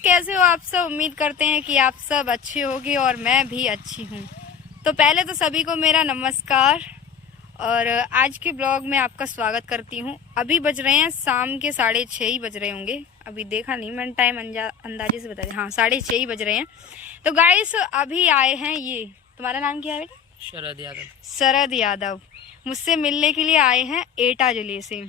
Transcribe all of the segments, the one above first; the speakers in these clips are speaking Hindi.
कैसे हो आप सब। उम्मीद करते हैं कि आप सब अच्छे होंगे और मैं भी अच्छी हूँ। तो पहले तो सभी को मेरा नमस्कार और आज के ब्लॉग में आपका स्वागत करती हूँ। अभी बज रहे हैं शाम के 6:30 ही बज रहे होंगे, अभी देखा नहीं मैंने टाइम, अंदाजे से बता दें, हाँ 6:30 ही बज रहे हैं। तो गाइस अभी आए हैं, ये तुम्हारा नाम क्या है बेटा? शरद यादव। शरद यादव मुझसे मिलने के लिए आए हैं एटा जिले से।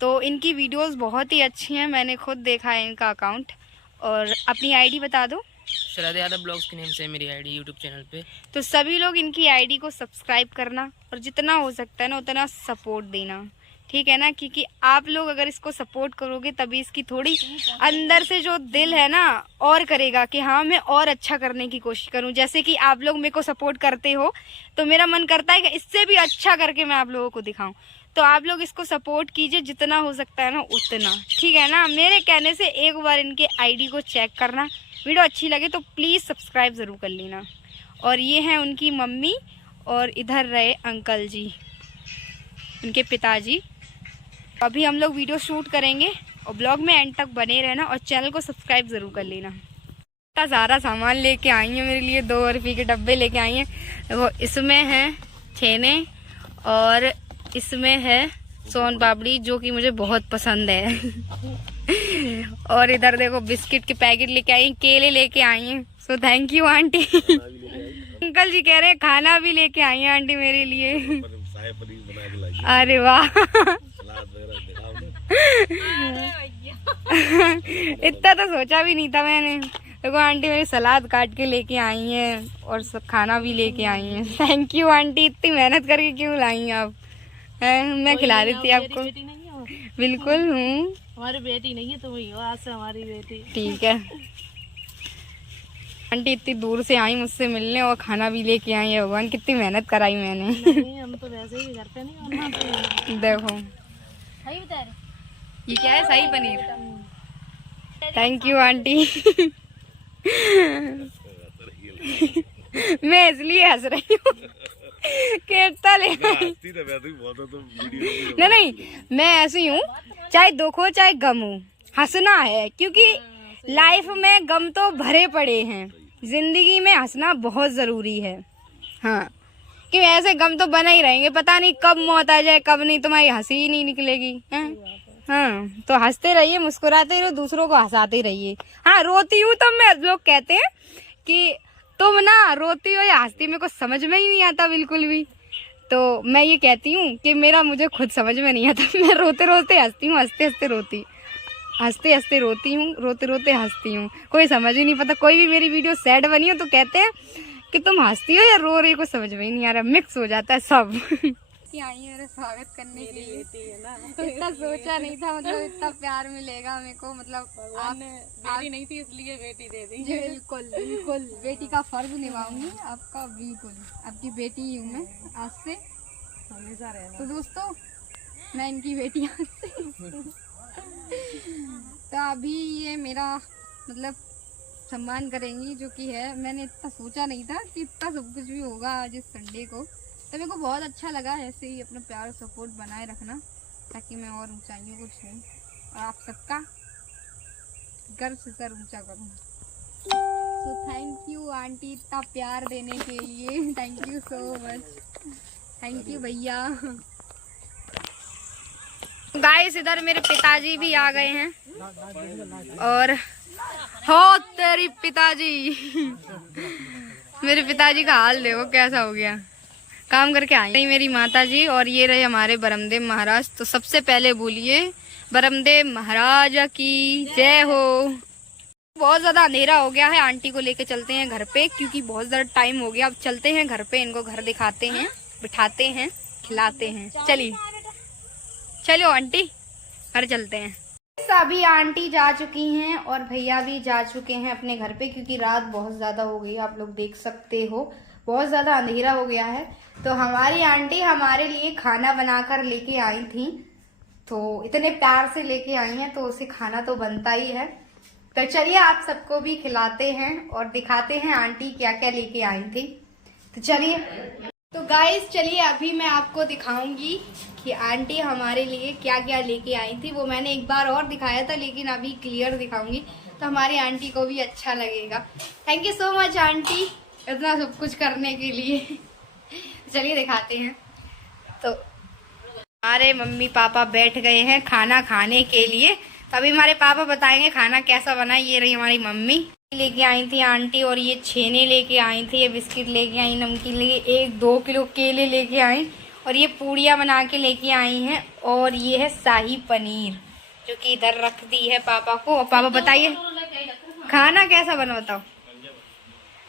तो इनकी वीडियोस बहुत ही अच्छी हैं, मैंने खुद देखा है इनका अकाउंट। और अपनी आईडी बता दो। शरद यादव ब्लॉग्स के नेम से मेरी आईडी यूट्यूब चैनल पे। तो सभी लोग इनकी आईडी को सब्सक्राइब करना और जितना हो सकता है ना उतना सपोर्ट देना, ठीक है ना, क्योंकि आप लोग अगर इसको सपोर्ट करोगे तभी इसकी थोड़ी अंदर से जो दिल है ना और करेगा कि हाँ मैं और अच्छा करने की कोशिश करूं। जैसे कि आप लोग मेरे को सपोर्ट करते हो तो मेरा मन करता है कि इससे भी अच्छा करके मैं आप लोगों को दिखाऊं। तो आप लोग इसको सपोर्ट कीजिए जितना हो सकता है ना उतना, ठीक है ना। मेरे कहने से एक बार इनके आईडी को चेक करना, वीडियो अच्छी लगे तो प्लीज़ सब्सक्राइब ज़रूर कर लेना। और ये हैं उनकी मम्मी और इधर रहे अंकल जी, उनके पिताजी। अभी हम लोग वीडियो शूट करेंगे और ब्लॉग में एंड तक बने रहना और चैनल को सब्सक्राइब ज़रूर कर लेना। इतना सारा सामान लेके आई हैं मेरे लिए, 2 रुपये के डब्बे लेके आई हैं। देखो इसमें है छेने और इसमें है सोन पापड़ी जो कि मुझे बहुत पसंद है। और इधर देखो बिस्किट के पैकेट लेके आई हैं, केले लेके आई हैं। So thank you aunty. Uncle ji कह रहे हैं खाना भी लेके आई हैं आंटी मेरे लिए। अरे वाह। इतना तो सोचा भी नहीं था मैंने। देखो आंटी मेरी सलाद काट के लेके आई हैं और खाना भी लेके आई हैं। थैंक यू आंटी, इतनी मेहनत करके क्यों लाई आप? मैं खिला रही थी आपको। बिल्कुल हूँ, हमारी बेटी नहीं है, तुम ही हो आज से हमारी बेटी। ठीक है आंटी, इतनी दूर से आई मुझसे मिलने और खाना भी लेके आई है। भगवान कितनी मेहनत कराई मैंने। नहीं, हम तो वैसे ही घर पे नहीं होना। देखो ये क्या है, shahi paneer. Thank you aunty. मैं इसलिए हंस रही हूँ नहीं, मैं ऐसी हूँ, चाहे दुख हो चाहे गम हो, हंसना है। क्योंकि लाइफ में गम तो भरे पड़े हैं, जिंदगी में हंसना बहुत जरूरी है। हाँ, कि ऐसे गम तो बने ही रहेंगे, पता नहीं कब मौत आ जाए कब नहीं, तुम्हारी हंसी ही नहीं निकलेगी। हाँ, तो हंसते रहिए, मुस्कुराते रहिए, दूसरों को हंसाते रहिए। हाँ, रोती हूँ तो मैं, लोग कहते हैं कि तुम ना रोती हो या हंसती, मेरे को समझ में ही नहीं आता बिल्कुल भी। तो मैं ये कहती हूँ कि मुझे खुद समझ में नहीं आता। मैं रोते रोते हंसती हूँ, हंसते हंसते रोती, हंसते हंसते रोती हूँ, रोते रोते हंसती हूँ। कोई समझ ही नहीं पता। कोई भी मेरी वीडियो सैड बनी हो तो कहते हैं कि तुम हंसती हो या रो रही हो, कुछ समझ में ही नहीं आ रहा, मिक्स हो जाता है सब। आई है मेरा स्वागत करने के लिए। इतना सोचा नहीं था, मतलब इतना प्यार मिलेगा मेरे को। मतलब आप बेटी नहीं थी इसलिए बेटी दे दी। बिल्कुल बिल्कुल, बेटी का फर्ज निभाऊंगी आपका, बिल्कुल आपकी बेटी ही हूँ मैं आज से, हमेशा रहना। तो दोस्तों मैं इनकी बेटी आज से। तो अभी ये मेरा मतलब सम्मान करेंगी जो कि है, मैंने इतना सोचा नहीं था कि इतना सब कुछ भी होगा आज इस संडे को। तो मेरे को बहुत अच्छा लगा ऐसे ही अपना प्यार और सपोर्ट बनाए रखना, ताकि मैं और ऊंचाइयों को छूऊं और आप सबका गर्व से सर ऊंचा करूं। तो थैंक यू आंटी इतना प्यार देने के लिए, thank you so much, thank you भैया। गाइस इधर मेरे पिताजी भी आ गए हैं और हो तेरी पिताजी। मेरे पिताजी का हाल देखो कैसा हो गया, काम करके आई मेरी माता जी। और ये रहे हमारे बरमदेव महाराज। तो सबसे पहले बोलिए बरमदेव महाराज की जय हो। बहुत ज्यादा अंधेरा हो गया है, आंटी को लेके चलते हैं घर पे क्योंकि बहुत ज्यादा टाइम हो गया। अब चलते हैं घर पे, इनको घर दिखाते हैं, बिठाते हैं, खिलाते हैं। चलिए चलो आंटी घर चलते हैं। सभी आंटी जा चुकी हैं और भैया भी जा चुके हैं अपने घर पे क्योंकि रात बहुत ज्यादा हो गई, आप लोग देख सकते हो बहुत ज्यादा अंधेरा हो गया है। तो हमारी आंटी हमारे लिए खाना बनाकर लेके आई थी, तो इतने प्यार से लेके आई हैं तो उसे खाना तो बनता ही है। तो चलिए आप सबको भी खिलाते हैं और दिखाते हैं आंटी क्या क्या लेके आई थी। तो चलिए, तो गाइस चलिए अभी मैं आपको दिखाऊंगी कि आंटी हमारे लिए क्या क्या लेके आई थी। वो मैंने एक बार और दिखाया था लेकिन अभी क्लियर दिखाऊंगी। तो हमारी आंटी को भी अच्छा लगेगा। Thank you so much aunty इतना सब कुछ करने के लिए। चलिए दिखाते हैं। तो हमारे मम्मी पापा बैठ गए हैं खाना खाने के लिए। तो अभी हमारे पापा बताएंगे खाना कैसा बना। ये रही हमारी मम्मी लेके आई थी आंटी, और ये छेने लेके आई थी, ये बिस्किट लेके आई, नमकीन लेके 1-2 किलो केले लेके आई, और ये पूड़ियाँ बना के लेके आई हैं, और ये है शाही पनीर जो कि इधर रख दी है पापा को। और पापा बताइए खाना कैसा बना, बताओ।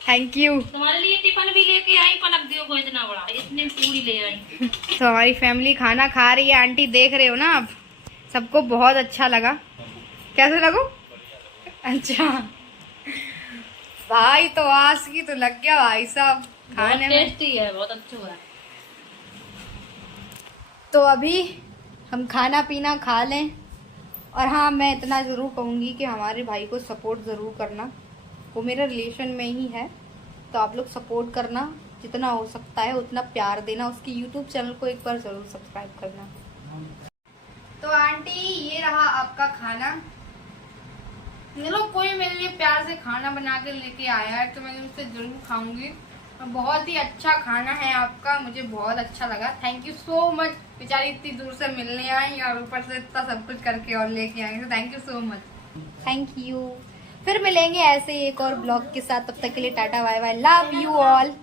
Thank you. तुम्हारे लिए टिफिन भी लेके आई, पलक दियो को इतना बड़ा, इतनी पूरी ले आई। तो हमारी फैमिली खाना खा रही है। आंटी देख रहे हो ना आप, सबको बहुत अच्छा लगा। कैसे लगो? अच्छा भाई तो आज की तो लग गया भाई साहब खाने में। टेस्टी है, बहुत अच्छा हुआ है। तो अभी हम खाना पीना खा लें। और हाँ, मैं इतना ज़रूर कहूँगी कि हमारे भाई को सपोर्ट ज़रूर करना। वो मेरे रिलेशन में ही है, तो आप लोग सपोर्ट करना, जितना हो सकता है उतना प्यार देना। उसकी यूट्यूब चैनल को एक बार ज़रूर सब्सक्राइब करना। तो आंटी ये रहा आपका खाना। चलो, कोई मेरे लिए प्यार से खाना बना के लेके आया है तो मैं उससे ज़रूर खाऊंगी। बहुत ही अच्छा खाना है आपका, मुझे बहुत अच्छा लगा। Thank you so much. बेचारी इतनी दूर से मिलने आई और ऊपर से इतना सब कुछ करके और लेके आई, तो thank you so much. Thank you. फिर मिलेंगे ऐसे एक और ब्लॉग के साथ। तब तक के लिए tata bye bye, love you all.